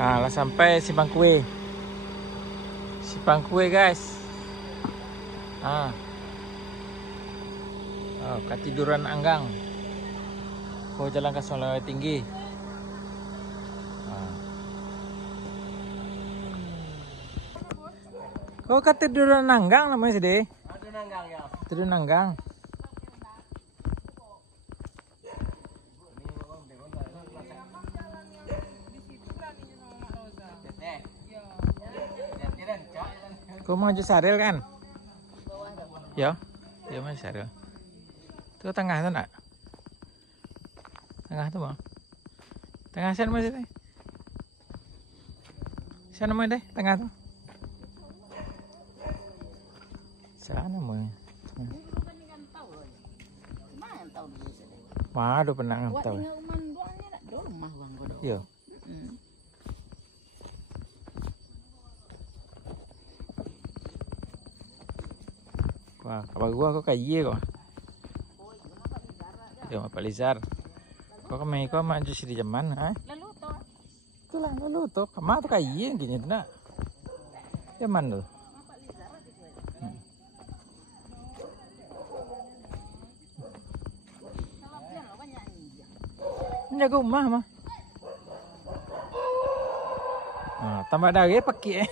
Nah, lah sampai Simpang Kue. Simpang Kue, guys. Ah. Oh, Katiduran Anggang. Kau jalan ke Sulawesi Tinggi. Ah. Kau Katiduran Anggang namanya sih, deh. Katiduran Anggang ya. Katiduran Anggang. Kau mau aja Saril kan? Ya, ya mau Saril. Itu tengah tuh nak? Tengah tuh mau? Tengah sana masih deh. Sana mau deh, tengah tuh. Sana mau. Waduh pernah ngantau. Iya. Wah, kapal gua kok kayak iya kok. Ya, Pak Lizar. Kok kami kok maju sih di zaman, ha? Lalu toh. Itulah lalu tuh. Kemana tuh kayak iya gini tuh nak. Zaman tuh. Jaga rumah mah. Nah, tambah dage pakai.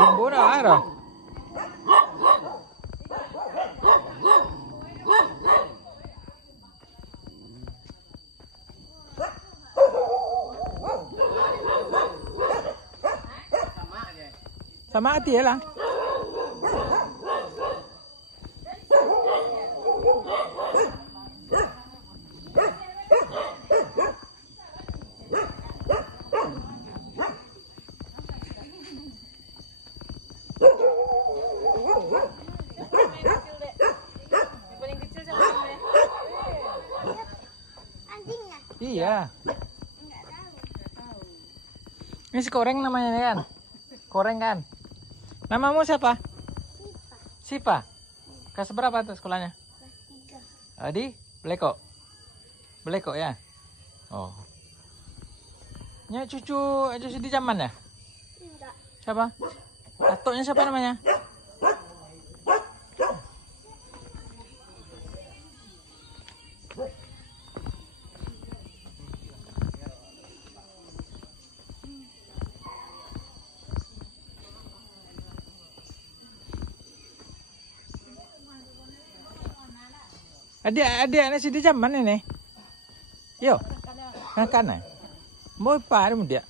Jumbo dah ada. Sama hati ya lah. Iya. Ini si Koreng namanya kan? Koreng kan? Namamu siapa? Sipa. Kelas berapa tuh sekolahnya? Kelas 3. Di Bleko. Bleko ya? Oh. Nya cucu aja di zaman ya? Tidak. Siapa? Datuknya siapa namanya? Adik anak sih di zaman ini. Yo. Kan ya? Mau apa mu dia?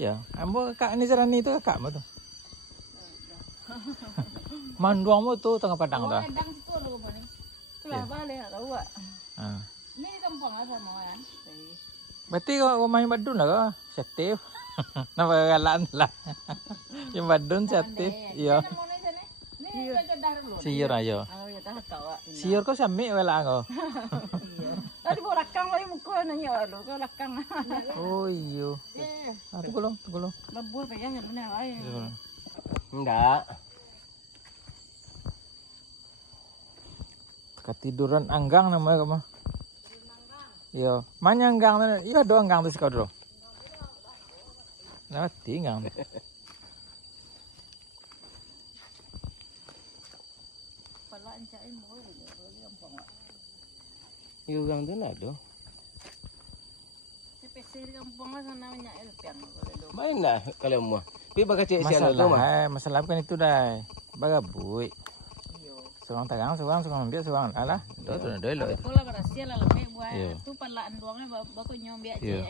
Ya, ambo kak ini Zarani itu kakakmu tuh. Manduangmu tuh tengah padang tuh. Padang situ loh bani. Kelapa deh tahu gak? Ini di kampung sama kan. Berarti kau main badun lah kau, setif. Nama galaan lah. Yang badun setif. Iya. Siur ayo. Siur kau sami wala kau. Tadi bawa lakang lagi muka nanya lo, kau lakang. Oh iyo. Tunggu lo. Labu kayaknya mana ay. Enggak. Katiduran Anggang namanya kamu. Iya, mana Anggang? Iya doang Anggang tuh sih kau dulu. Nah, tinggal. Yêu gang tuh ada. CPC di kampung sana banyak elpian. Main dah kalau mau. Pi baga cek siang Masalah, mah. masalah bukan itu dah. Bagabui. Seorang tagang, seorang ambil, seorang alah. Itu tuh dulu. Sekolah berhasil lah lebih buat itu palaan doangnya baku nyombi aja.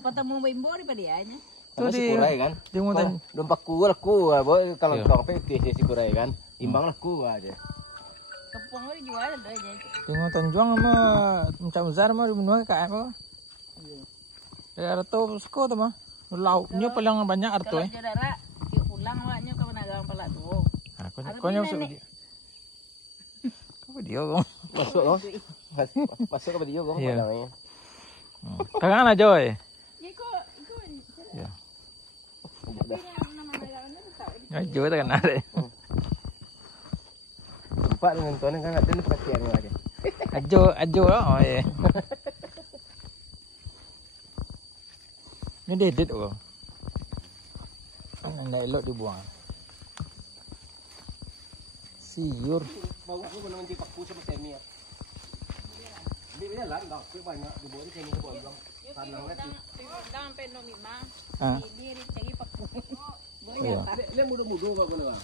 Apa tamu bimbo di padianya? Itu di kurai kan. Dia mau tanya. Dompak ku kalau kau pakai si kurai kan. Imbang lah ku aja. Kampung ini jual ada aja. Tengok tanjuang sama Macam Uzar mah dibunuh kayak apa? Ya arto sko tuh mah. Lauknya paling banyak arto Kalau jadara, yuk pulang maknya ke penagang pala tuh. Kau nyusuk dia. Kau dia kau. Masuk loh. Masuk ke video kau namanya. Kagak aja Joy. Ya. Ngajo tak kena deh. Empat dengan tuan kan ada perhatian aja. Ajo lah. Oh ya. Ini dedet kok. Kan anda elok dibuang. Siur. Bau aku kena nanti paku sama semi ya. Dia lah enggak banyak dibuang di sini buang. Tanang lagi. Dang peno mima. Ah. Ini cari paku. Iya. Le mudu-mudu kau kena.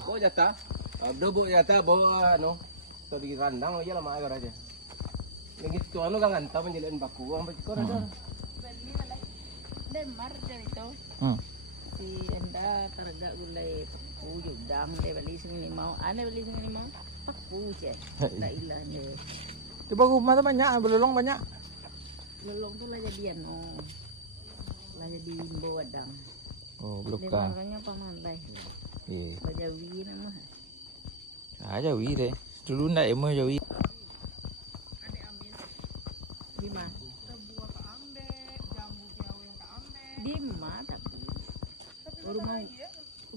Oh jatah. Abdo jatah bawa anu. Tadi kandang aja lama agar aja. Yang itu anu kan ngantau menjadikan paku sampai kau ada. Demar jadi itu. Si anda targa gulai paku judang deh beli sini mau. Ane beli sini mau paku je. Tak ilahnya. Coba rumah tu banyak, belulong banyak. Belum tuh lah jadian lah jadi imbo wadang. Oh, Dia beluka. makanya paman baik. Iya. Bajawi nama. Jawi deh. Dulu ndak emo Jawi. Di mana? Di mana tapi. Rumah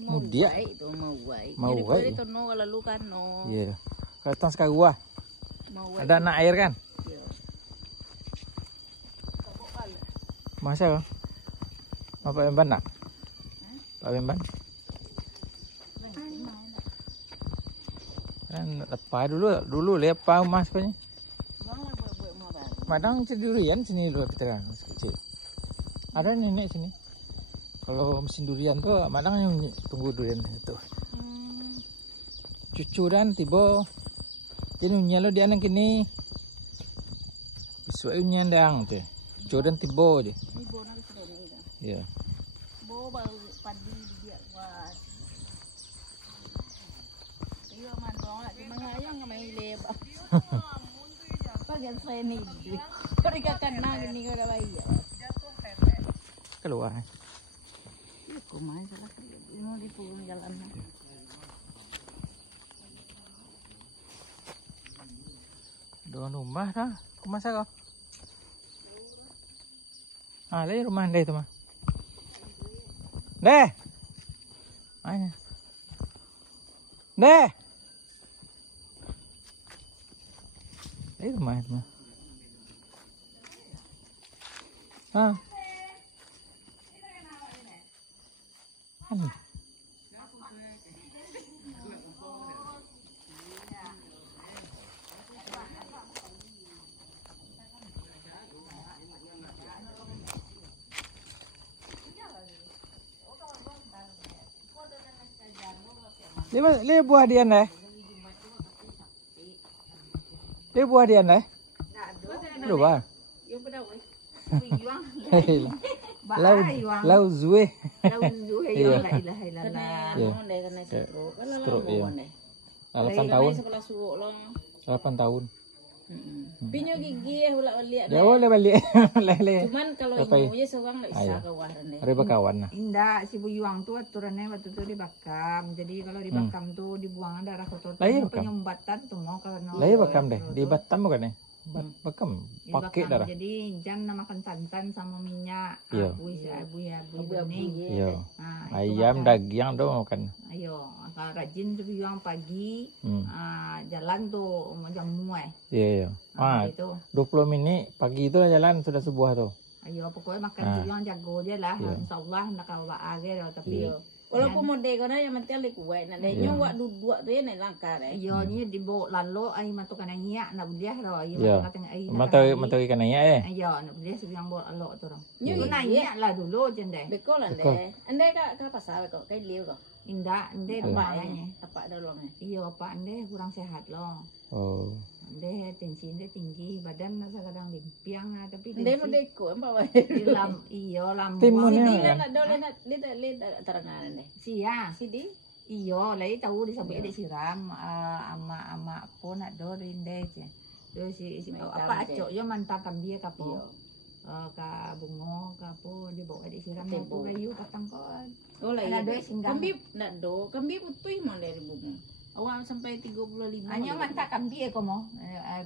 Mudia. itu mau baik. Mau Jadi baik. boleh tu no lalu kan no. Iya. Kalau tang sekarang Mau baik. ada anak air kan? Iya. Masa kok? Apa Bemban nak? Pak Bemban? Kan lepas dulu lepas emas punya. Bang lah buat mau baru. Madang durian sini dulu kita kecil. Ada nenek sini. Kalau mesin durian tuh madang yang tunggu durian itu. Cucu dan tiba jadi nyalo dia nang kini. Sesuai nyandang tu. Cucu dan tiba je. Ini bona sudah ni dah. Ya. Bo baru padi dia buat. Iyo mandong lah cuma ngayang ngamai lebar. Bagian saya ni. Mereka kena gini kau dah bayi. Keluar. Kau main salah kali. Ini di pulung jalan. Doan rumah dah. Kau masa kau? Ah, le rumah deh tu mah. Deh. Mana? Deh. Le rumah tu mah. Ah. Le buah dia deh. Le buah dia deh. Lu ba? Yung pa daw eh. Lau zue. Yung la ilaha illallah. Iya. Ano deh kana stroke. Kana Stroke, iya. lang deh. 8 tahun. Sekolah suwo lang. 8 tahun. Pinyo gigi hula ulia. Ya boleh balik. Lele. Cuman kalau Apa ya? ibunya seorang nggak bisa Ayo. kawaran deh. Ada kawan nah. Indah si Buyuang tuh aturannya waktu itu dibakam. Jadi kalau dibakam tuh dibuang darah kotor tuh Lah iya, mau bakam. penyumbatan tuh mau kalau Lah ya bakam deh. Di Batam bukan ya? Bakam. Pakai darah. Jadi jangan makan santan sama minyak. Iya. Abu Abu-abu, bening. Iya. Nah, itu Ayam, makan. daging dong makan. Ayo, kalau rajin si Buyuang pagi jalan tuh jam muai. Iya, iya. Ah, Itu. 20 menit pagi itu jalan sudah subuh tuh. Ayo pokoknya makan Ah. Buyuang jago aja lah. Iya. Insyaallah nak kalah aja tapi Iya. Walaupun mode kono yang penting alik kuat nak deh. Iya. Nyo wak dua tu ya nak langkah deh. Iyo ni dibawa lalu ay matukan ang iya na budiah ro iyo Iya. matukan ay Mata ikan ya eh. ayo na budiah sabiang bawa lalu tu ro Nyo iyo na iya lah dulu jende Bekol lah Bekol. deh. Andai kak pasal kok kayak liu kok. inda ande Iya. bayanya Apa dolong eh. iyo pak ande kurang sehat lo Oh. ande tensi ande tinggi badan nasa kadang limpiang na tapi Andai mau deko empat wae. lam iyo Timun lambung ya. Sidi nak dole nak lida tarangan deh. sia Sidi iyo lagi tahu disabi disiram ama po na do rinde terus si apa acok yo mantap kambia kapo ka bungo ka po di bawa disiram na po kayo patang ko. Oh lah Ada iya. dua singgang. Kambi putih mau dari bunga. Awal sampai 35. Anyo man ta kambi ko mo.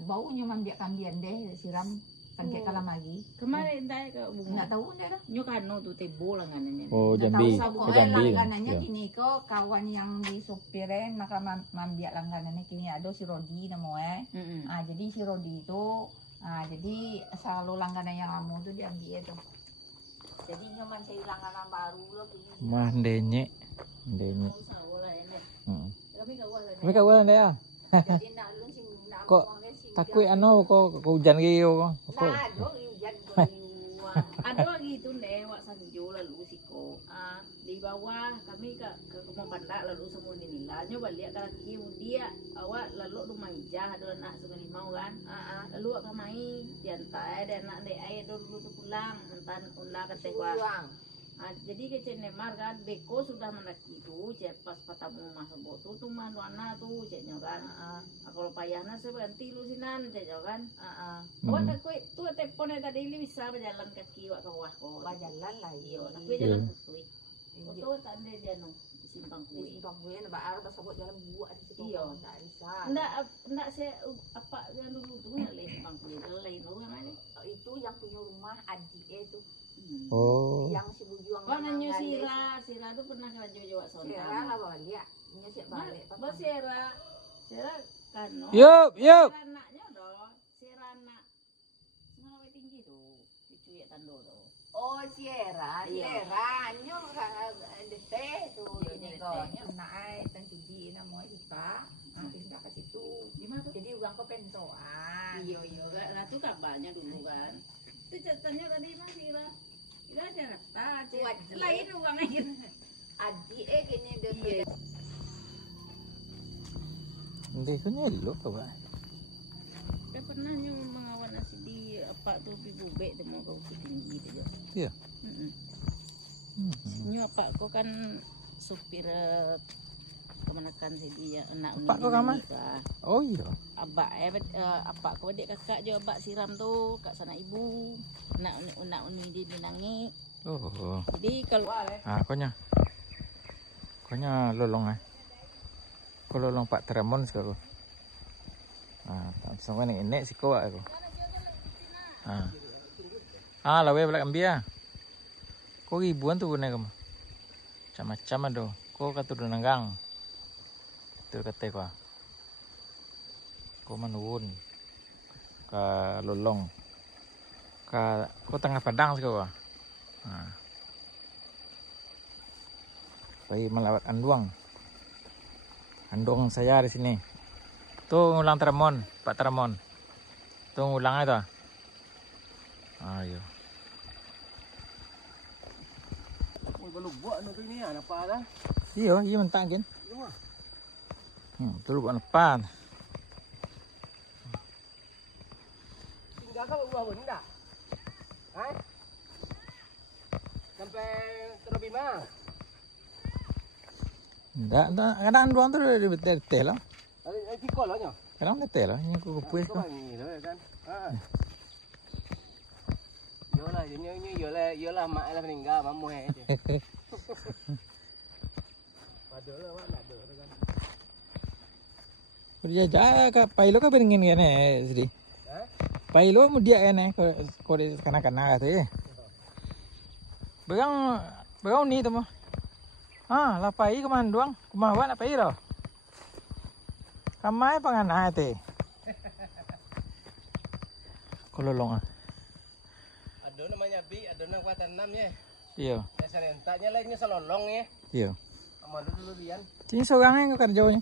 Bau nyo man biak kambi ande siram. Sangkit kalam lagi. Kemarin entah ke bunga. Nggak tahu enggak dah. Nyo kano tuh tebo langganannya. Oh, Nggak Jambi. tahu sabu. Oh, Jambi. Langganannya Ya. kini kok kawan yang di supiren maka mambiak langganannya kini ada si Rodi namanya. Jadi si Rodi itu jadi selalu langganan yang kamu tuh diambil tuh. Jadi nyoman saya langganan baru loh kini. Mah denye. Denye. Usah bola ini. Kami kawan. Kami kawan deh ya. Jadi nak lu sing nak Kok ngomongnya sing takut anu kok hujan gitu. Kok. nah, do hujan Ada gitu deh, wak sanjo lalu siko. Di bawah kami ke rumah pandak lalu semua nilainya balik ke laki dia awak lalu rumah hijah ada anak sungai limau kan. Lalu awak kamai diantai dan anak dek air dulu tu pulang entan ulah kata gua. Jadi kecil nemar kan beko sudah menaki tu pas patamu masuk botu tu mana tu ceknya kan. Kalau payahna sebentar lu sinan ceknya kan. Awak tak kuat tu telepon tadi ini bisa berjalan kaki wak kawah ko. jalan lah Iyo, tapi jalan putui. Betul tak ada dia no simpang di kui. simpang gue nak baar pas buat jalan buat di situ. Iya. Tak bisa. Ndak saya apa yang dulu tu nak lain simpang kui lain tu yang mana? Itu yang punya rumah adik itu Oh. yang si bujuang. Kau nanya Sira tu pernah kerja Jawa Sira Sontan. lah bawa dia. Nya siap balik. Ba Sira kan no. Yup. Sira anaknya doh. Sira anak. Sengawa tinggi tu. Cucu ya tando tu. Oh Sierra, nyo dete tu ini kok. Nak ai tan judi nama kita. Pindah ke situ. Di mana tu? Jadi ugang ko pentoan. Iyo, lah tu kabarnya dulu kan. Itu catatannya tadi Mas Sira. Ila cerita, lain uangnya. Adik kini dia. Iya. Hindi ko nyelo ka ba? Saya pernah nyu mengawal nasi di apa tu bubek tu mau kau tinggi tu. Iya. Nyu apa kau kan supir kemanakan si dia anak Apa kau kamar? Oh iya. Abak apa kau adik kakak jo abak siram tu kat sana ibu. Nak uni dia nangis. Oh. Jadi kalau Konya. Konya lolong Ko lolong Pak Tremon seko. Sama ni enek siko aku. Lawe belak ambia. Ko ribuan tu guna kamu. Macam-macam ada. Ko katu nanggang. Tu kata ko. Ko manuwun. Ka lolong. Ko tengah padang seko. Pergi melawat Anduang. Anduang saya di sini. Tuh ngulang Tremon, Pak Tremon. Tuh ngulang itu. Ayo. Oi baru buat nak ni apa dah? Iya mentang kan. Tu buat depan. Tinggal kau buah benda. Sampai Terobima. Enggak, kadang Anduang tu di betel lah. Ada tikol lah nya. Kadang betel lah, ini aku kupuis Kau kau. ni kan. Yolah mak lah meninggal mamu je. Padahal awak nak ada kan. Dia jaga ke pailo ke beringin kan sedih. Pailo mudia kan kau di kanak-kanak tu ya. Berang ni tu mah. Lapai ke Manduang, kumawan lapai dah. Kamai pangan teh. Kololong Ada namanya bi, ada nak kuat tanam ya. Iya. Saya rentaknya lainnya selolong ya. Iya. Amal dulu lian. Cing seorang yang kerjanya.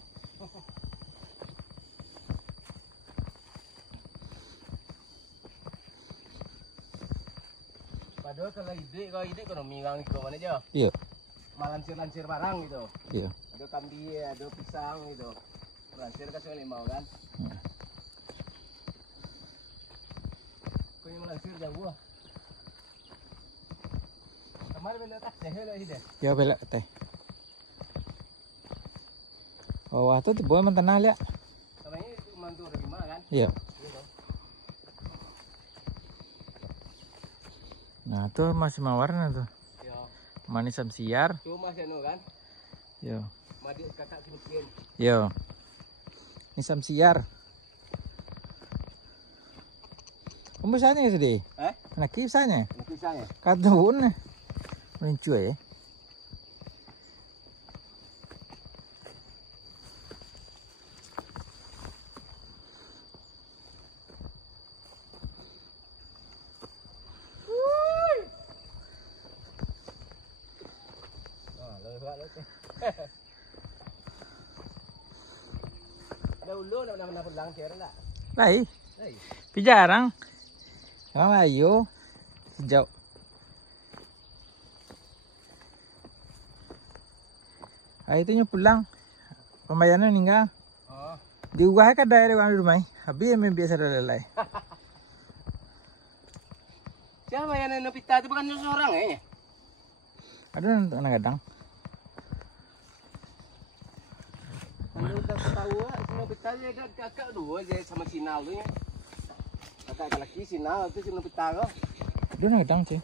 Padahal kalau ide ekonomi orang itu mana aja. Iya. Malansir-lansir barang gitu. Iya. Ada kambing, ada pisang gitu. Lansir kasih limau kan. Kau yang melansir jauh ah. Kemarin bela tak sehel ide. Ya belak teh. Oh, waktu tu boleh mentanah liat. Kalau ini mantu dari mana kan? Iya. Nah, tu masih mawarna tu. Ya. Manis samsiar. Cuma seno kan. Yo. Madik kakak sedikit. Yo. Ini samsiar. Pembesarnya sedih. Nak kisahnya. Kisahnya. Katun. Mencuy. Dahulu nak pulang kira enggak? Lai. Tapi jarang. Kalau ayo sejauh. Itunya pulang. Pembayarannya enggak. Oh. Diubah ke daerah di rumah. Habis yang biasa lalai. Siapa yang nopita itu bukan seorang ya? Ada anak gadang. Kalau udah tahu, semua pita dia kakak dua aja sama Sinal tuh ya. Kakak laki Sinal itu Sinal pita kok. Ada anak gadang sih.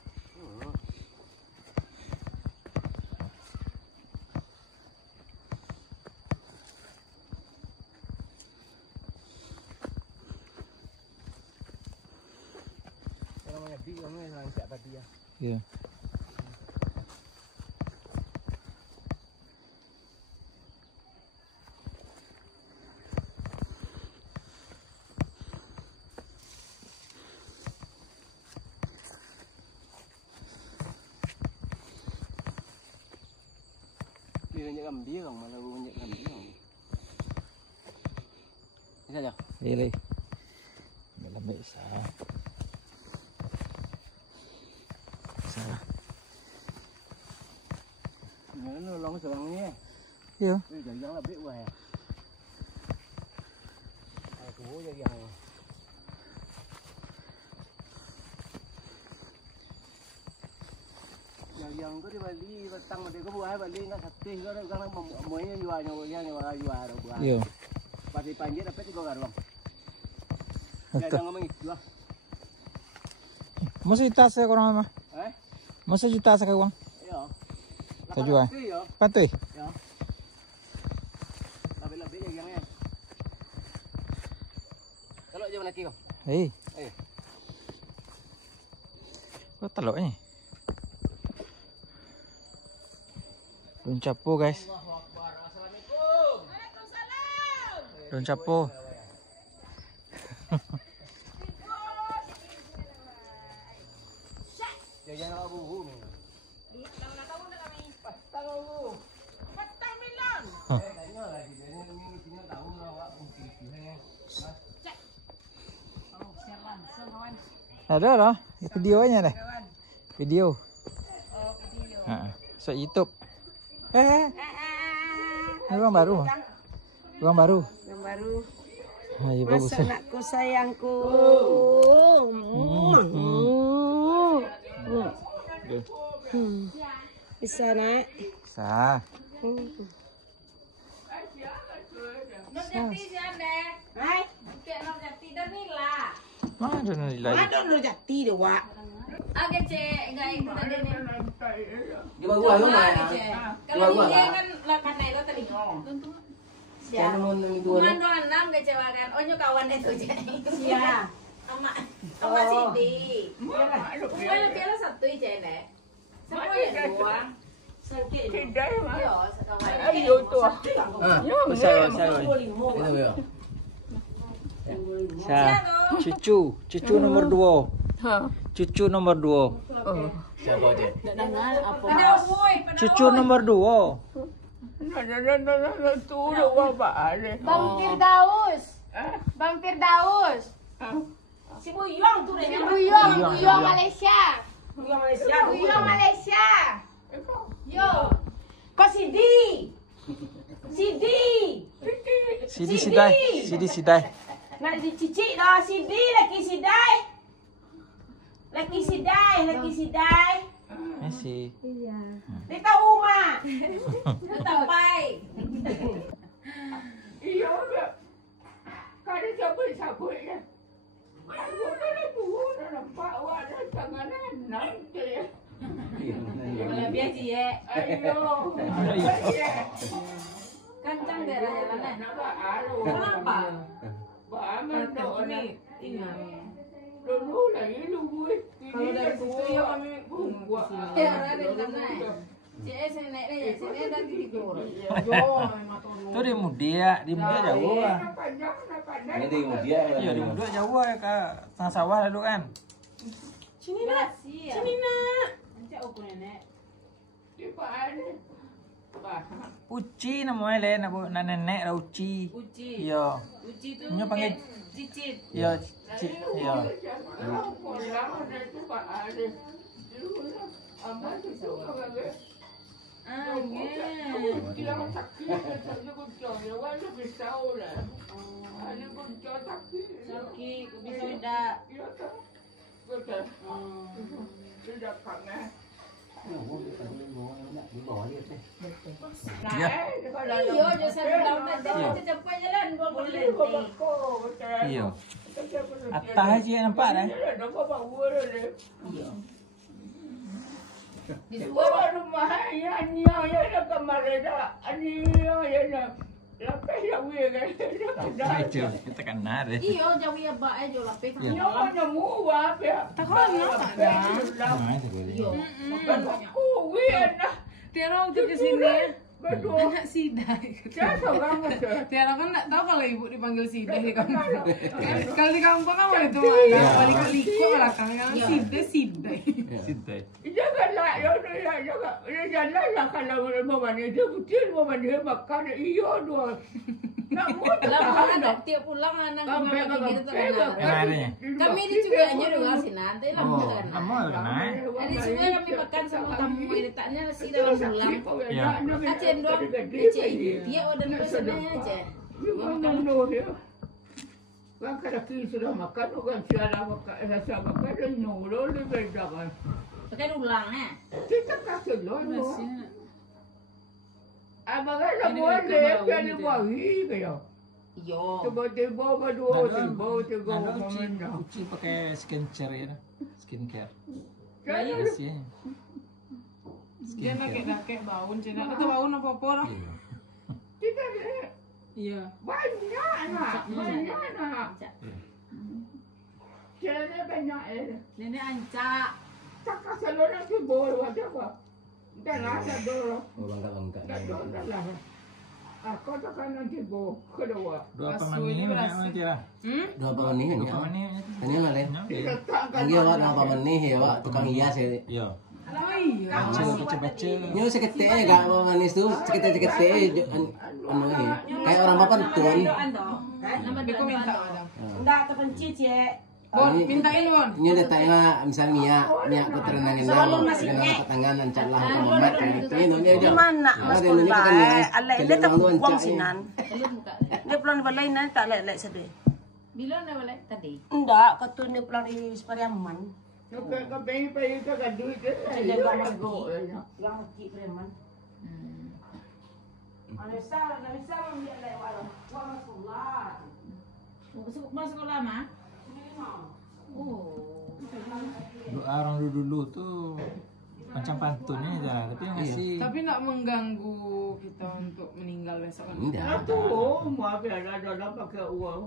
Namanya Bi, namanya lancar tadi ya. Iya. Dia banyak gambir, malah banyak gambir. Bisa aja. Pilih. Dalam bisa. Salah. Nó long sườn nha. Iya. Bây giờ dân là biết què. Của cho dân. Dân có đi Bali, tăng mà thì có buah Bali nggak sakti, có đâu kan semuanya jual jual buah. Iya. Pasti panjat dapat juga kan bang. Ya jangan mengikut lah. Masa juta saya kurang apa? Masa juta saya uang? Iya. Saya jual. Patut. Ya. Lebih-lebih ya yang. Kalau dia mana kau? Hei. Kok teloknya? Daun capo guys. Daun capo. Jangan nak bubu ni. Ada lah, videonya deh. Video. So YouTube. Uang baru. Uang baru. Yang baru. Ayo bagus. Masa anakku sayangku. Bisa nak? Bisa. Mana ada nilai? Ada Nur Jati dia wak. Agak cek, enggak ikut ada nih. Dia baru baru mana? Kalau dia kan lakan naik lo tadi. Siapa mau itu? Mando enam gak cewakan. Oh nyu kawan itu jadi. Iya. Sama Sidi. Umur lebih lo satu aja nek. Siapa yang dua? Tidak mah. Yo, sekawan. Ayo tuh. Saya. Itu ya. Cucu nomor 2. Cucu nomor 2. Siapa dia? Cucu nomor 2. Bang Firdaus. Bang Firdaus. Si Buyong tuh deh. Buyong Malaysia. Buyong Malaysia. Yo. Kok Sidi? Sidi Sidai. Nak dicicik dah Sidi lagi Sidai. Lagi Sidai. Masih. Iya. Dia tahu Uma. Tapai. Iya enggak. Kada sabut ya. Aku dah buat nampak wadah tanganan nanti. Lebih aja ya. Ayo. Kencang daerah jalannya. Kenapa? Kenapa? Banget dong. Iya. Dulu lagi nunggu. Kalau dari situ ya kami buat. Ya ada di sana. Saya naik sini dan di Jor. Tuh di Mudia jauh lah. Ini di Mudia. Iya di Mudia jauh ya ke tengah sawah lalu kan. Sini nak. Sini nak. Encak aku nenek. Di mana? Uci namanya le, nak nenek lah Uci. Uci. Iya. Uci tu Punya panggil cicit. iya iya. Sakit, bisa tidak. Iyo, je saya bilang nanti cepat jalan boleh. Iya. Atas aja nampak dah. Di luar rumah ya nak kemarin dah. Ya nak. Lapis yang weh kan. Itu kita kan nari. Iyo, jauh ya bak aja lapis. Yo mana muah ya. Takkan nak ada. Nah, itu boleh. Iyo. Aku weh nak. Tiara waktu ke sini Betul. anak Sidai. Siapa kamu tu? Tiara kan tak tahu kalau ibu dipanggil Sidai di kampung. Kalau di kampung kan itu ada balik-balik belakang kan Sidai. Sidai. Janganlah, janganlah kalau mau mandi dia betul mau mandi makan iyo dua. Nak buat Lama tiap pulang anak Sampai gitu terkenal. Narinya. Kami di juga aja dengar sih nanti lah Oh, bukan. kamu naik. Jadi semua kami makan sama tamu letaknya si dalam pulang. Ya. Acen dong, acen. Dia udah pesannya aja. Makan dulu ya. Kan kalau kita sudah makan, kan siapa makan, rasa makan dan nurul lebih jangan. Pakai ulangnya. Kita kasih dulu. Abang kan buat lepas ni bagi kaya. Yo. Tiba-tiba berdua, tiba-tiba mana. Uci pakai skincare ya. Skincare. Jangan Bersih. Dia nak kek baun cina. Atau baun apa orang? kita Iya. banyak nak. Jadi banyak Nenek ancak. tak kasih orang tu boleh ada apa. Dan ada dulu. Oh, bangka-bangka. Tak ada lah. Aku takkan nanti bawa kedua. Dua paman ini banyak nanti lah. Dua paman ni kan Dua ya. paman ini. Ini lah le. Kita takkan. Lagi awak nak paman ni ya, awak tukang hias ya. Iya. Oh iya. Baca. Ni seketik eh gak paman ni tu, seketik anu ni. Kayak orang papan tuan. Nama Dia dia kau minta ada. Enggak terpencit ya. Bon, mintain Bon. Ini datangnya misalnya Mia keterangan ini dengan tangan lancar lah mamat ini dia. Mana mas kulai? Alai le tak buang sinan. belum buka. Dia pulang balai nan tak lek sedih. Bila nak boleh tadi? Enggak, kata ni pulang di Pariaman. Nak pergi ke gaduh je. Dia gambar go. Yang hati preman. Alisa dia lek wala. Wa masullah. Masuk lama? Oh. Doa orang dulu tuh macam pantunnya aja, tapi masih. Tapi nak mengganggu kita untuk meninggal besok kan? Tidak. Tu, maaf ya, ada pakai uang.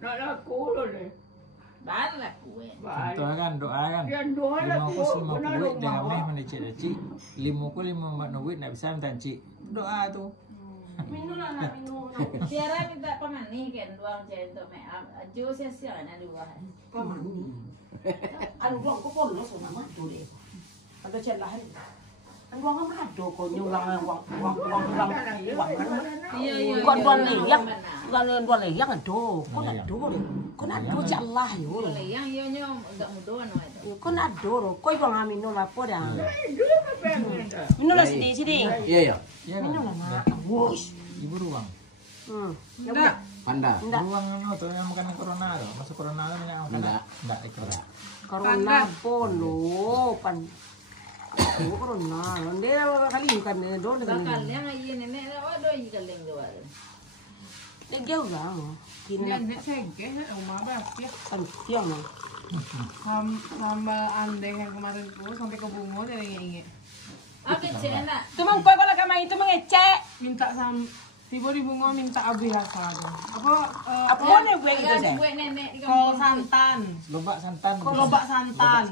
Nak laku le. Balah kue. Contoh kan doa kan. Yang doa Lima laku. kus lima kuit jangan meh mendecik-decik. Lima ku lima mat nuwit nak bisa minta cik. Doa tuh. Minum lah nak minum. Tiara minta pemani kan doang je untuk make up. Jo sia-sia nak dua. Pamani. Anu buang ko polo so nama tu deh. Ada celah. Anu buang mado ko nyulang uang. Iya. Kon buan liang. Buan liang ado. Kon ado. Kon ado cak Allah yo. Yang yo enggak mudah no itu. Kon ado. Koi buang amino lah poda. Dua kepengen. Minum lah sini. Iya ya. Iya Minum kan. lah nak. Wush. Ibu ruang. Enggak. Panda. Ruang anu tuh yang makan corona tuh. Masuk corona tuh banyak makan. Enggak itu. Corona polo pan. Corona. Onde kali bukan do dengan. Bakal yang iya nenek ada iya kaleng doa. Dia jauh lah. Kini Nenek segeh rumah berapa? kan tiang lah. Sambal andeng yang kemarin tuh sampai ke Bungo jadi inget. Oke, cek nak. Tu mang koi kalau kamai tu mengecek. Minta Tiba di bunga minta abi rasa tuh. Apa nih gue gitu Ada sih? gue nenek di Kol kampung. santan. Lobak santan. Lobak santan.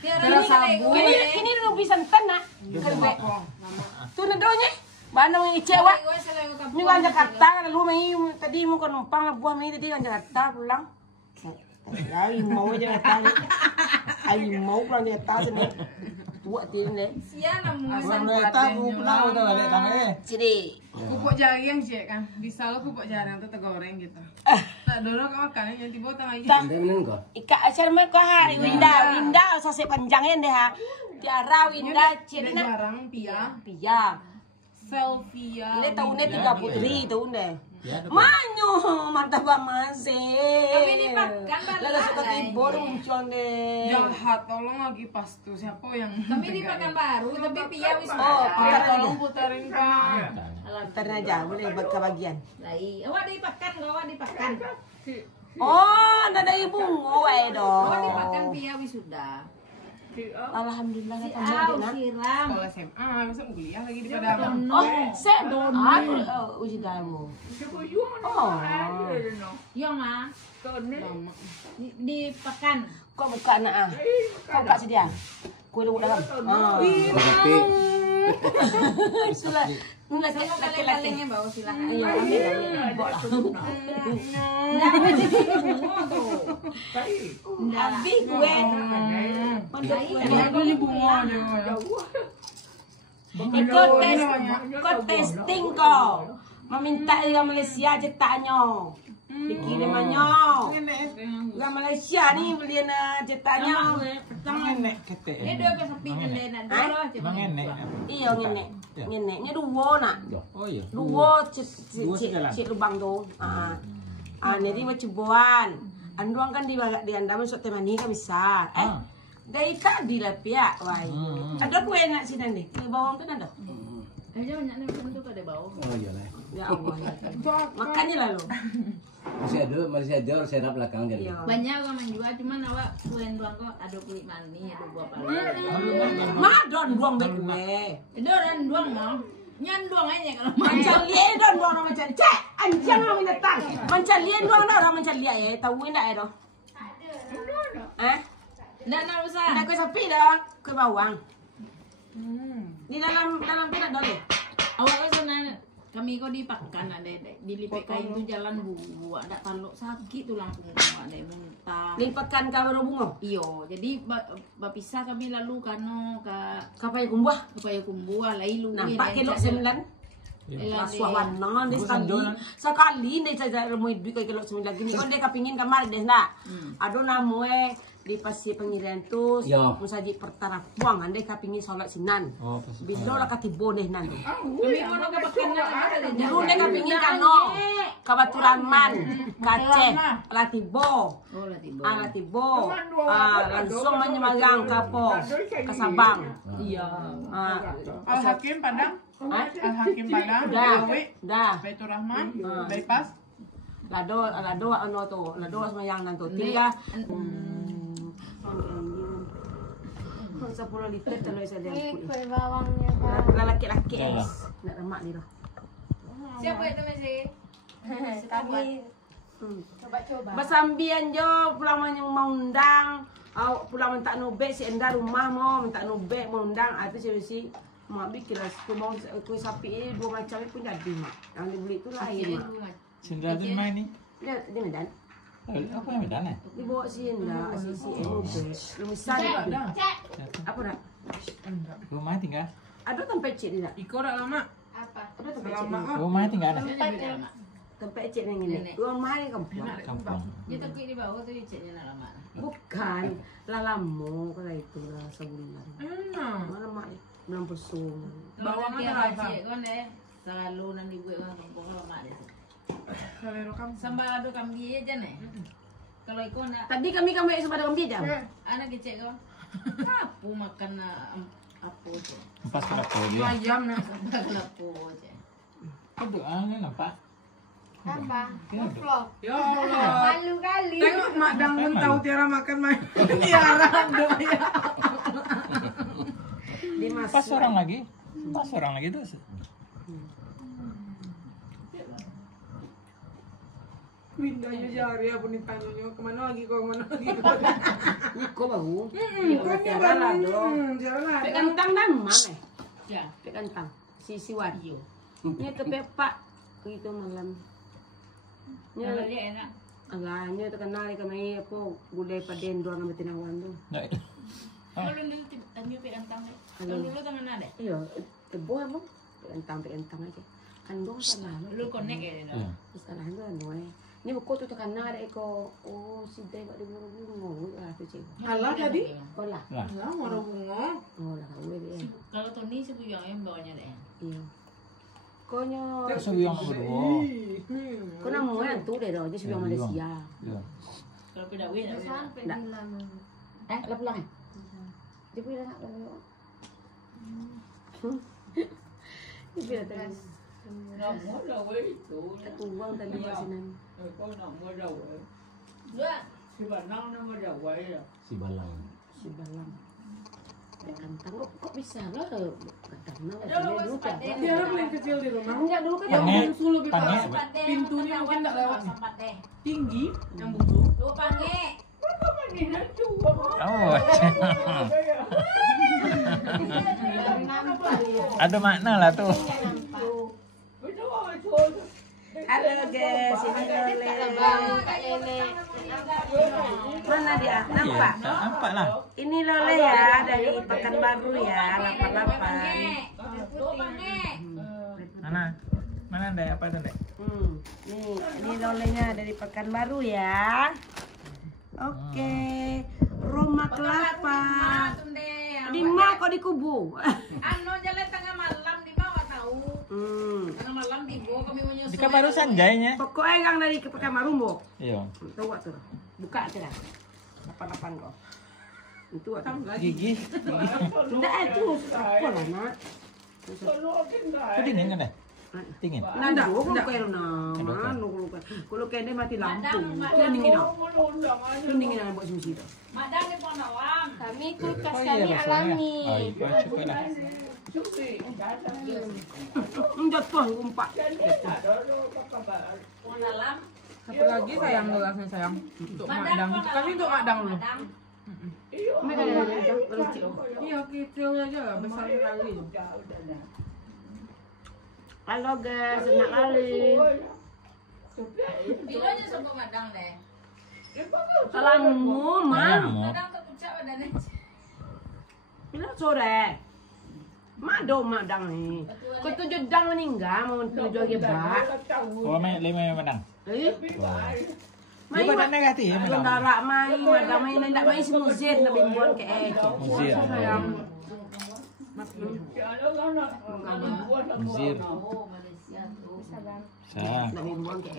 Tiara sabu. Ini lebih santan nah. Tuh nadonya. Mana yang cewek? Ini kan Jakarta lalu mai tadi mau ke numpang lah buah mai tadi kan Jakarta pulang. Ya mau Jakarta. Ai mau pulang Jakarta sini. Tua tini. Siapa mau Mana tahu pulau dah balik tangan Sini. Pupuk jaring cek kan. Bisa lo pupuk jaring tuh tegoreng gitu. Tak dulu kau makan yang tiba tengah ini. Anda mana kau? Ika acar me ko hari Winda sase panjangnya deh ha. Tiara Winda Cina Jarang pia. Pia. Selvia. Ini tahunnya 3 putri tahun deh. Manyo mantap masih. Kami dimakan Lalu suka tibur muncul deh. Jahat, tolong lagi pas tuh siapa yang Kami dimakan baru, tapi Pia wis Oh, Pia, tolong putarin kan. Ntar aja boleh kebagian. Lai, awak dipakan, awak dipakan. Oh, ada ibu ngowe dong. Awak dipakan Pia wis sudah. Alhamdulillah Si kata Au nak. siram. Sekolah SMA, masa kuliah lagi di Padang. Oh, saya donat uji kamu. Oh, Yo ma, dipakan. kok buka nak ah? Kau buka sedia? Kue lu dalam. Ah. Sudah. Nggak Saya mau laki-laki. kalian-kaliannya bawa silakan. Iya, ambil. Bawa. Nggak mau jadi bunga tuh. Nggak. Abi gue. Aku di bunga dia. Ikut testing kok. Meminta dari Malaysia cetaknya. Dikirim aja. Dari Malaysia nih beliin cetaknya. Ini dua kesepi kan nak dua aja. Bang enek. Iya ngene. Ngene dua nak. Oh iya. Dua cik lubang tu. Jadi macam buan. Anduang kan di andam sok temani kan bisa. Dari tadi lah pihak wai. Ada kue nak sini nih. Kue bawang tu ada. Aja banyak nih bentuk ada bau. Oh iya lah. Ya Allah. Makannya lalu. Masih ada orang serap belakang jadi. Banyak orang menjual, cuman awak kuen tuang kok ada kulit mani, ada buah pala. Madon buang baik kue. Itu orang duang mau. Nyan duang aja kalau mau. Macam lian don buang orang macam cek. Anjang orang datang. Macam lian buang orang macam lian ya. Tahu enggak ya doh? Nggak nak usah. Ada kue sapi dah. Kue bawang. Di dalam penak dole. Awak kan sana kami kau dipakan ada dilipet kain tu jalan buah ada taluk sakit tulang punggung ada muntah. Lipatkan kau bunga. Iyo, jadi bapisah kami lalu kano ke Kapai kumbuah. Payakumbuh lailu. Nampak kelok 9. Suawana dia sekali dia saja remuit duit kelok 9 gini. Kon dia kepingin kamar deh nak. Ado namoe di pasi pengirian tu musaji pertara puang ande kapingin salat sinan. Bilo lah katibo deh nan. Kami ono kepakan ada Dulu dia kapingin kano kabaturan man Aceh latibo. Oh lah tiba. Latibo. Langsung menyemagang kapo ke Sabang. Iya. Al Hakim Padang. Al Hakim Padang. Dah. Baitur Rahman. Bypass. Lado ano to. Lado semayang nanto. Tiga. 10 liter kalau saya ada. Kue bawangnya Laki-laki nak remak ni dah. Siapa itu masih? kami coba-coba. Basambian jo pulang yang mau undang. Pulang minta nubek si enda rumah mau minta nubek mau undang itu si mak bikin lah kue sapi ini 2 macam pun jadi mak. Yang dibeli itu lain mak. Cindra di mana ni? Dia di Medan. Apa yang Medan eh? Dibawa si enda si nubek. Lumisan apa dah? Rumah tinggal. Ada tempat cik dia. Iko dah lama. Apa? Ada tempat cik. Rumah tinggal. Tempat cik yang ini. Rumah ni kampung. Kampung. Dia takut di bawah tu ceknya nak lama. Bukan, lalamu kalau itu lah sebulan. Mana mak belum pesung. Bawang Dia ada apa? cek kon deh. Selalu nanti buat orang kampung lama deh. Selero kamu. Sambal adu kambing aja nih. Kalau ikut nak Tadi kami sepada kami jam. anak kecek kau. Kapu makan apa je. Empat kenapa dia? Ayam nak. Makan apa je. Kau doa ni nampak? Apa? Vlog. Ya Allah. Malu kali. Tengok Mak Dang pun tahu Tiara makan main. Tiara doya. Dimas. Pas orang lagi tu. Pindahnya jari apa nih tanya kemana lagi kok kemana lagi. Kok baru? Kan dia baru jalan. Pek kentang dan mana? Ya. Pek kentang. Si Warjo. Nya ke Pak itu malam. Nya Kalau dia enak. agaknya terkenal kami apa gulai paden doang sama tinawan tuh. Kalau dulu tanya pek kentang. Kalau dulu tangan ada. Iya, tebo apa? Pek kentang aja. Kan dong salah. Lu connect ya. Salah itu anu Ini buku tu terkenal ada eko. Oh, si Dai buat dia bunga lah tu cik. Halah jadi? Kolah. Halah mau bunga. Oh, lah kau dia. Kalau Tony sih buyang yang bawanya deh. Iya. Konyo. Sebuyang berdua. Kau nak mau yang tu deh doh, dia sudah Malaysia. Kalau pindah win, Sampai bilang. Lah pulang. Dia pulang nak pulang. Dia bilang terus. Nak muda weh itu. Uang tadi masinan. Kau nak muda weh. dua. Si Banang nak muda weh ya. Si Balang. Si Balang. Kentang kok bisa lah kentang Dulu dulu sempat deh. Dia orang paling kecil di rumah. Enggak dulu kan Yang Pange. bungsu lebih Pange. parah. Sempat deh. Pintunya mungkin tak lewat. Sempat deh. Tinggi yang bungsu. Dua pange. Oh. Ada makna lah tuh. Halo guys, ini Lele. Mana dia? Nampak? Iya, nampak lah. Ini Lele ya dari Pekanbaru ya, 88. Dua pange. Mana ada apa tuh, Dek? Ini Lolenya dari Pekanbaru ya. Oke. Rumah kelapa. Lima kok dikubu. Anu jalan tengah malam di bawah tahu. Tengah malam di bawah kami mau nyusul. Jika barusan jayanya. Pokoknya yang dari Pekanbaru, Mbok. Iya. Tahu tuh. Buka aja lah. 88 kok. Itu apa? Gigi. Enggak itu apa lah, Nak? Itu dingin kan, Dek? Dingin. Nah, enggak kayak nama. Kalau kene mati lampu. Dingin ah. Dingin ah buat sushi tu. Madang di Ponawang. Kami kulkas Oh kami iya, alami. Oh iya, cukup lah. Enggak tuh umpak. Ponalam. Satu lagi sayang gelasnya sayang. Untuk madang. Kami untuk madang dulu. Mereka ada lucu. Iya kecilnya aja besar sekali. Halo guys, enak kali. Bilo aja sama madang deh. Salammu, Mam. Madang tak ucap badannya. Bila sore. Mado madang ni. Kau tu jedang meninggal mau tujuh lagi bak. Oh, lima madang. Dia badan negatif ya, Belum madang. darak mai, madang mai nak mai si muzin nak bimbon ke Muzin. Muzir. Oh, Malaysia tuh. Sah. Nak bimbon ke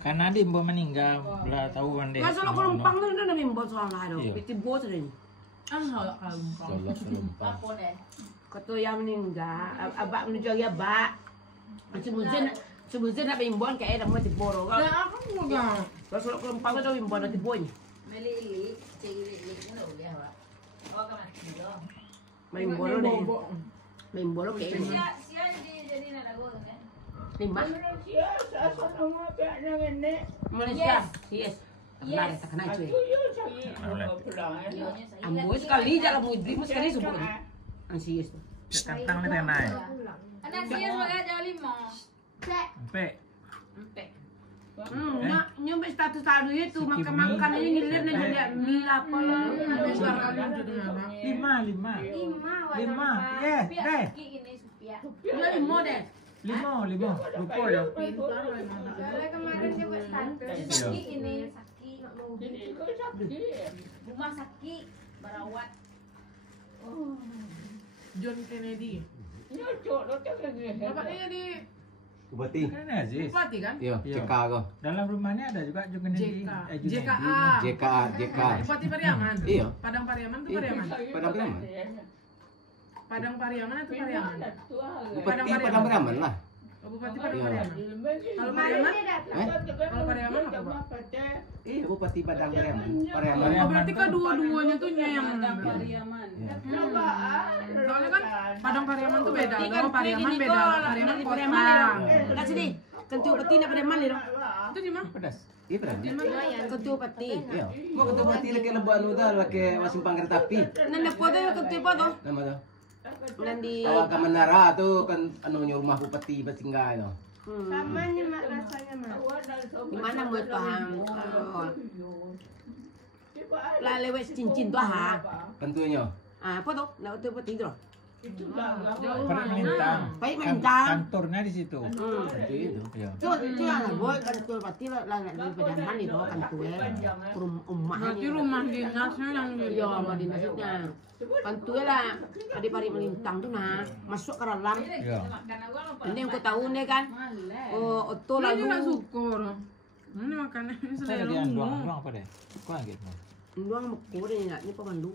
Karena dia meninggal belah tahuan deh. Masa lo kelumpang tu nak bimbon soal lah tu. Iya. Piti bot tu ni. Ah, kalau lumpang. Kalau selumpang. Apa deh? Kata yang meninggal, abak menuju lagi abak. Si muzin nak bimbon ke dah mau tiboro. Nah, aku juga. Kalau kelumpang tu bimbon nak tibon. Meli, ciri ini loh ya, Pak. Oh, kemana? Bilo. Main bola deh. Main bola ke Sia jadi nak lagu kan? 5. Malaysia. Yes. Yes. Tak kena cuy. Ambo sekali jalan mudri sekali subuh. Ansi yes tu. Kantang ni tenai. Anak sia sebagai jauh lima. Empe. Nak nyampe status tadi itu makan-makan ini ngilir nih jadi mie apa ya. Lima. Yes, deh. Ini supia. Ya 5 deh. Lima. Lupa ya. Soalnya kemarin dia buat status. Saki ini Saki. Rumah Saki Barawat. John Kennedy. Bapaknya jadi Bupati. Kan Aziz. bupati kan? Iya, Iya. JK kau. Dalam rumahnya ada juga Jukendi. JKA. JK. Bupati Pariaman. Iya. Padang Pariaman itu Pariaman. Padang Pariaman. Padang Pariaman itu Pariaman. Bupati Padang Pariaman lah. Oh, Bupati Padang Iya. Pariaman. Kalau Kemarin Pariaman? dia datang. Kalau Pariaman apa, Pak? Iya, Bupati Padang Pariaman. Oh, berarti kedua-duanya tuh yang Pariaman. soalnya kan Padang Pariaman tuh beda. Kalau Pariaman beda. Pariaman kota. Kat sini. Kentu peti nak pada mana dong? Itu di mana? Pedas. Iya pedas. Kentu peti. Iya. Mau ketemu mati lagi lebu anu dah pakai simpang kereta api. Nanda po tu kentu apa tu? Nama tu. Nandi. Awak ke menara tu kan anu rumah bupati Singgah itu. Sama nih mak rasanya mak. Di mana buat paham? Lah lewat cincin tu ha. Tentunya. Ah, apa tu? Nak tu peti tu. Pernah melintang. Baik melintang. Kantornya di situ. Tentu itu. Iya. Tu lah buat kantu peti lah di pedaman itu kantu rumah. Berarti rumah dinasnya yang di Iya, rumah dinasnya. Kantu lah tadi pari melintang tu nah masuk ke dalam. Iya. Ini yang kau tahu ni kan. Oh, itu Ini lalu. nak syukur. Ini makannya ini Saya selera lagi umum. anduang apa deh? Kurang gitu. Luang mekor ni nak ni pemandu.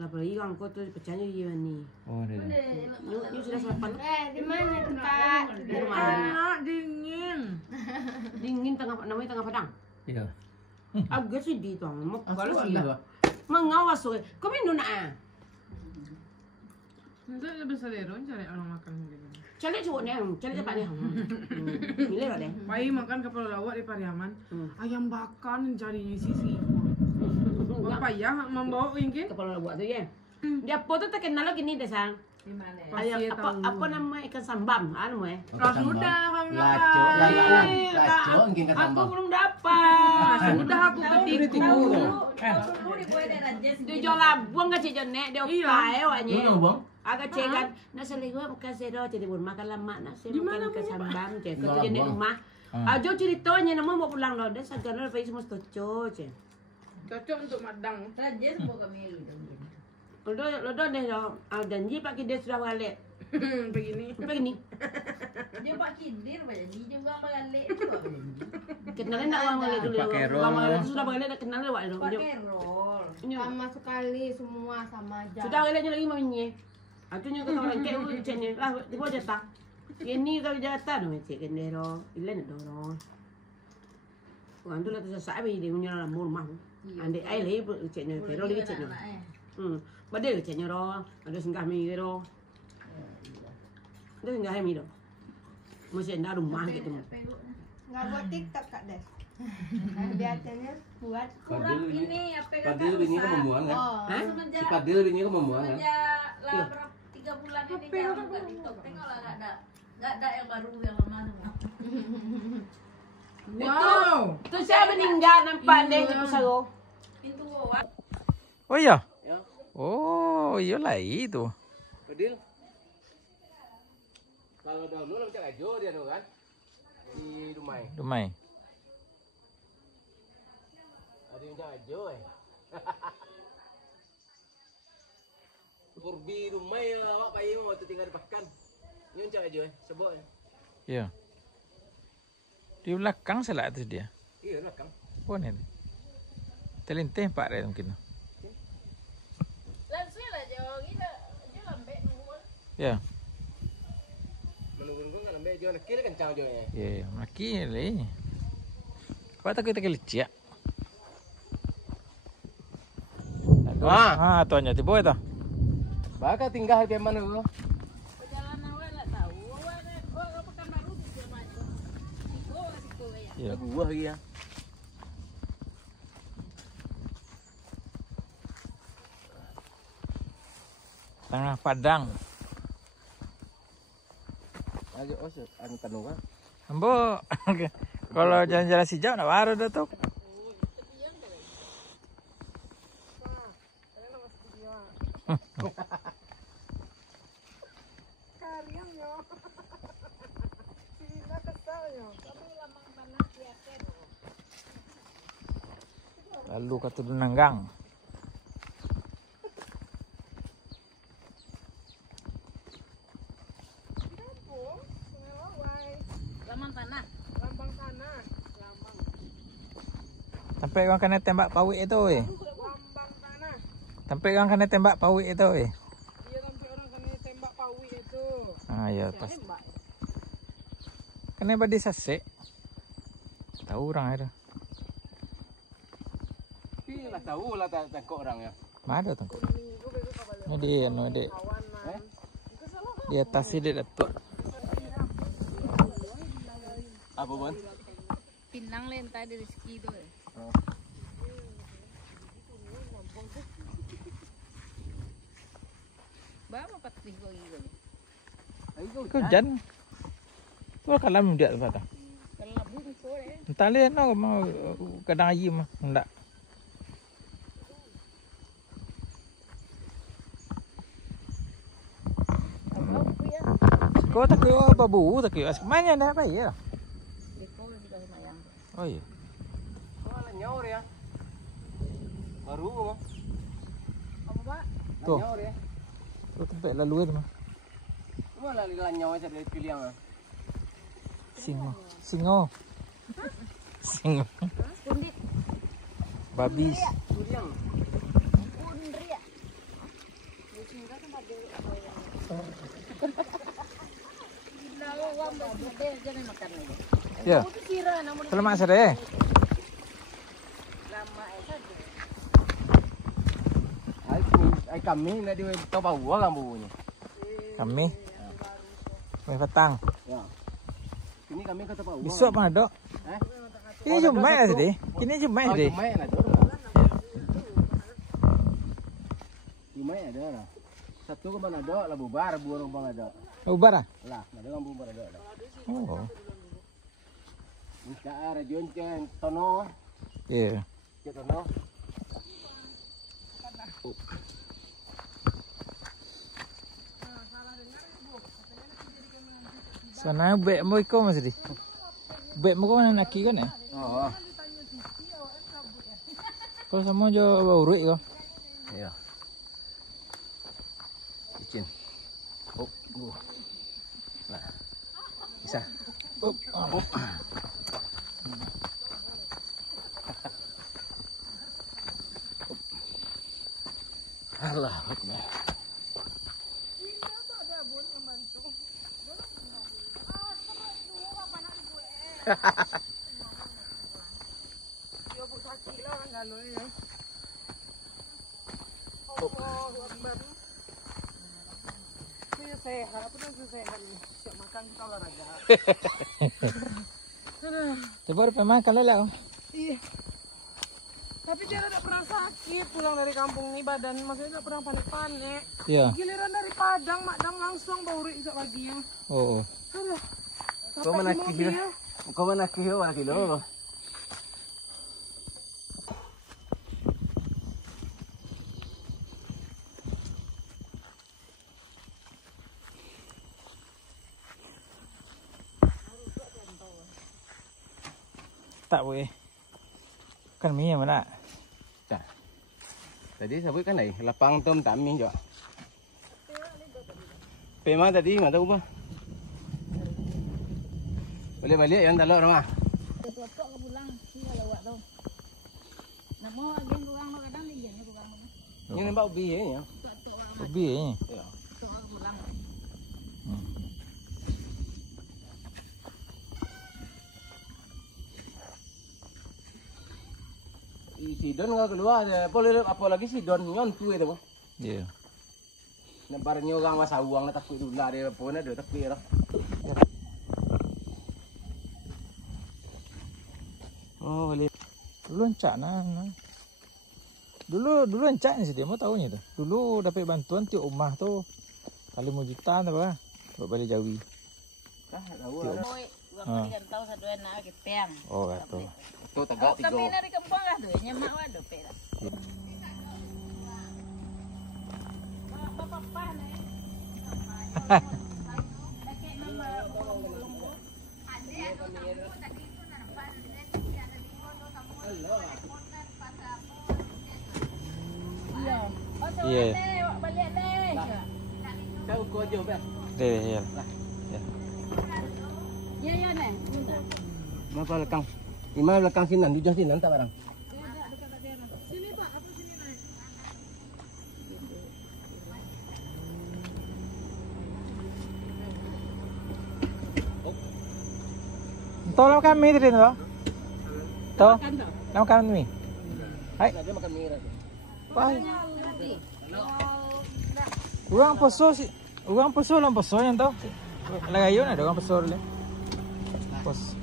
Lah pergi kan kau tu pecahnya dia ni. Oh, deh. Ni sudah sarapan. Di mana tempat? Di rumah. Enak dingin. Dingin tengah namanya tengah padang. Iya. Agak sih di tu. Kalau Asal sih lah. mengawas tu. Kau minum nak ah. Nanti lebih selera cari orang makan gitu. Cari cuba ni, cari cepat ni. Milih lah deh. Pai makan kepala lawak di Pariaman. Ayam bakar carinya sisi. Apa ya membawa ingin? Kepala buat tu ya. Dia foto terkenal lagi ni desa. Ayam apa nama ikan sambam? Anu Ras muda kamu Laco, laco, mungkin kata Aku mbak. belum dapat. Sudah aku ketiku. Dia jual labung ke cik Jonek, dia opai awaknya. Mana bang? Agak cek kan, nasi lewat makan sero, jadi pun makan lama, nasi makan ke sambam, cek. Kau tu Jonek rumah. Ajo ceritanya nama mau pulang loh, dan segala pergi semua stoco, cek. Cocok untuk madang. Lodo deh loh, janji Pak Kidir sudah balik. Begini. Begini. Dia Pak Kidir banyak dia juga balik. Kenalin nak orang balik dulu. Pak Kero. Orang balik sudah balik dah kenal lewat dong. Pak Kerol. Sama sekali semua sama aja. Sudah baliknya lagi maminya. Atunya kata orang kayak udah ceknya lah, tiba aja tak. Ini kalau jatah dong cek kendero, ilen dong. Orang tu lah tersesak dia punya rumah. Andai air lagi ceknya kero lagi ceknya. Badai ceknya roh, ada singgah mi kero. Ada singgah mi dong. Masih ada rumah gitu. Nggak buat TikTok Kak Des. Biasanya buat Kurang ini apa Padel ini kan membuang kan? oh. Si Padel ini kan membuang kan? Semenjak lah 3 bulan ini jarang buka TikTok. Tengoklah nggak ada yang baru yang lama semua. Wow. Tu siapa meninggal nampak deh ke Pusaro. Pintu bawah. Oh iya. Ya. Oh, iyalah itu. Padel. Kalau dahulu lah macam ajo dia tu kan? Di rumah. Dumai. Ada yang macam ajo Kurbi rumah awak payah mau tu tinggal dipakan. Ni macam ajo sebab. Iya. Di belakang salah tu dia. Iya lah kan. Pun ini. Terlintih Pak Red mungkin. Langsung lah jauh kita lambek nunggu. Ya. Menunggu kan ambil ajo nak kira kencang ajo nya. Ya, maki le. Apa tak kita kelicik? Ah, tuanya tiba itu. Bakal tinggal di mana tu? Perjalanan awak tak tahu. Awak pekan baru dia maju. Siko ya. Ya. Buah lagi ya. Tengah Padang. Ajo anu tanu kan. Ambo. Kalau jalan-jalan si jauh nak baru dah tu. Lalu kata Dunanggang. Lambang tanah. Lambang tanah. Lambang. Sampai orang kena tembak pawik itu weh. Lambang tanah. Sampai orang kena tembak pawik itu weh. Iya sampai orang kena tembak pawi itu. Ah ya pas. Kena badi sasek. Tahu orang itu. Lah tahu lah tangkap orang ya. Mana tangkap? Ini dia, no dia. Di atas dia datuk. Apa pun? Pinang lenta di rezeki tu. Berapa patih kau gitu? Hujan. Tu kalam dia tu kata. Kalau bung sore. Entah le no mau kadang ayi mah ndak. Kau tak kau apa bu tak kau mana dah apa ya? Oh iya. Kau lah nyaur ya. Baru mah. Apa pak? Tuh. Nyaur ya. Tu tempat lalu tu mah. Malah lila nyaur aja dari pilih yang. Singo. Singo. Singo. Kundit. Babis. Kuriang. Kundria. Jangan makan lagi. Ya. Selamat sore. Lama saja. Ai kami nak di tau bau kan baunya. Kami. Mai petang. Ya. Kini kami kata bau. Besok apa ada? Eh? Ini Jumat lah sedih. Kini Jumat sedih. Jumat ada. Jumat ada lah. Satu ke mana ada lah bubar, dua orang ada. Ubar ah? Lah, ada orang bubar ada. Oh. Minta radio kan tono. Ya. Cek tono. Sana bek mo iko mas sedih. Bek mo ko mana nak kan eh? Oh. Kalau sama jo urut ko. Ya. Licin. Oh. Nah. Bisa. Oh. Oh. Allah Akbar. Coba makan lah. Iya. Tapi dia tidak pernah sakit pulang dari kampung ini badan, maksudnya tidak pernah panik-panik. Iya. Giliran dari Padang, Madang langsung baru isak paginya. Oh. Aduh. Kau mana kilo? Kau mana kilo? Tak boleh. Kan mie mana? Tak. Tadi sebut kan ni lapang tom tak mie juga. Pema tadi mana tahu apa? Boleh balik yang talak rumah. Tutup ke pulang, sila lawak tu. Nak mau agen kurang kadang ni jenis kurang. Ini nampak ubi ya. Tutup ke Ubi ni. Ya. pulang. Si Don nggak keluar, apa lagi si Don nyontu itu bang. Ya. Namparnya orang masa uang nak takut dulu dia apa nak dia takut lah. Oh boleh. Dulu encak nah. Dulu encak ni dia mau tahunya tu. Dulu dapat bantuan tiap rumah tu kali mujutan apa? Buat balik Jawi. Kah tahu lah. Moi, uang kan tahu satu nak kepeng. Oh kata. Tu tegak tiga. Kami dari kampung lah tu, nyemak wa dope lah. Apa-apa ni. Iya. Balik deh. Saya ukur je ben. Deh ya. Ya ni. Berapa lekang? 5 lekang sinan, 7 sinan tak barang. Sini Pak, apa sini naik? Tolong kami tadi tu. Tahu? Nama kami. Hai. Dia makan mie ras. Pai. Orang poso si, orang poso yang tahu. Lagayon ada orang poso le. Pos.